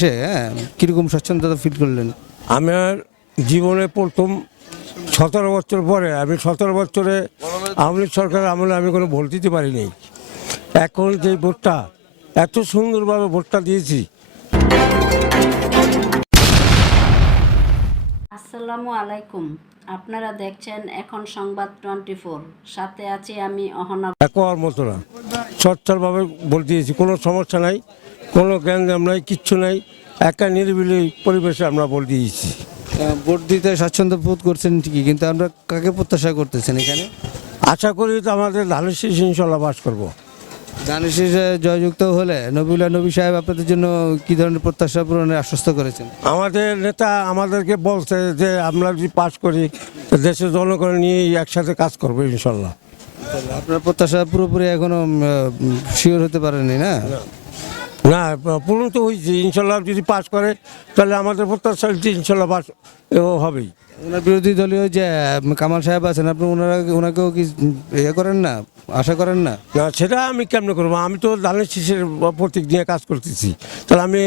হ্যাঁ, কিরকম স্বচ্ছন্দতা ফিল করলেন? আমার জীবনে প্রথম 17 বছর পরে আমি 17 বছরে আওয়ামী লীগ সরকার আমলে আমি কোনো ভোট দিতে পারিনি। এখন যে ভোটটা এত সুন্দরভাবে ভোটটা দিয়েছি। আসসালামু আলাইকুম, আপনারা দেখছেন এখন সংবাদ 24, সাথে আছি আমি অহনা। একর মতো না, সচ্ছলভাবে ভোট দিয়েছি, কোনো সমস্যা নাই, কোনো গ্যাঞ্জাম নাই, কিচ্ছু নাই, একা নিরিবিলি পরিবেশে আমরা ভোট দিয়েছি। ভোট দিতে স্বাচ্ছন্দ্য বোধ করছেন ঠিকই, কিন্তু আমরা কাকে প্রত্যাশা করতেছেন এখানে? আশা করি তো আমাদের ধানের শীষ ইনশাল্লাহ বাস করবো। ধানের শীষে জয়যুক্ত হলে নবীউল্লাহ নবী সাহেব আপনাদের জন্য কি ধরনের প্রত্যাশা পূরণের আশ্বস্ত করেছেন? আমাদের নেতা আমাদেরকে বলছে যে আমরা যদি পাস করি তো দেশের জনগণ নিয়ে একসাথে কাজ করবো ইনশাল্লাহ। আপনার প্রত্যাশা পুরোপুরি এখনো শিওর হতে পারেনি না? না, পূরণ তো হয়েছে ইনশাল্লাহ, যদি পাস করে তাহলে আমাদের প্রত্যাশা ইনশাল্লাহ পাস হবেই। ওনার বিরোধী দলীয় যে কামাল সাহেব আছেন, আপনি ওনাকেও কি ইয়ে করেন না, আশা করেন না? না, সেটা আমি কেমনে করবো? আমি তো ধানের শীষের প্রতীক নিয়ে কাজ করতেছি, তাহলে আমি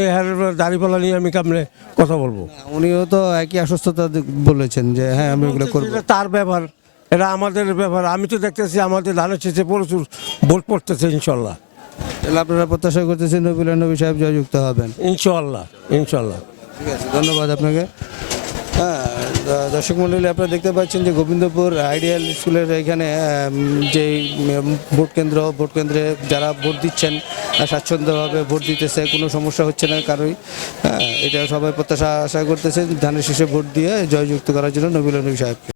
দাঁড়িপাল্লা নিয়ে আমি কেমনে কথা বলবো? উনিও তো একই আশ্বস্ততা বলেছেন যে হ্যাঁ আমি ওগুলো করবো। এটা তার ব্যাপার, এটা আমাদের ব্যাপার। আমি তো দেখতেছি আমাদের ধানের শীষে প্রচুর ভোট পড়তেছে ইনশাল্লাহ। তাহলে আপনারা প্রত্যাশা করতেছেন নবীউল্লাহ নবী সাহেব জয়যুক্ত হবেন? ইনশাল্লাহ ইনশাল্লাহ। ঠিক আছে, ধন্যবাদ আপনাকে। হ্যাঁ, দর্শক মণ্ডলী, আপনারা দেখতে পাচ্ছেন যে গোবিন্দপুর আইডিয়াল স্কুলের এখানে যে ভোট কেন্দ্রে যারা ভোট দিচ্ছেন স্বাচ্ছন্দ্যভাবে ভোট দিতেছে, কোনো সমস্যা হচ্ছে না কারোই। হ্যাঁ, এটা সবাই প্রত্যাশা আশা করতেছে ধানের শীষে ভোট দিয়ে জয়যুক্ত করার জন্য নবীউল্লাহ নবী সাহেবকে।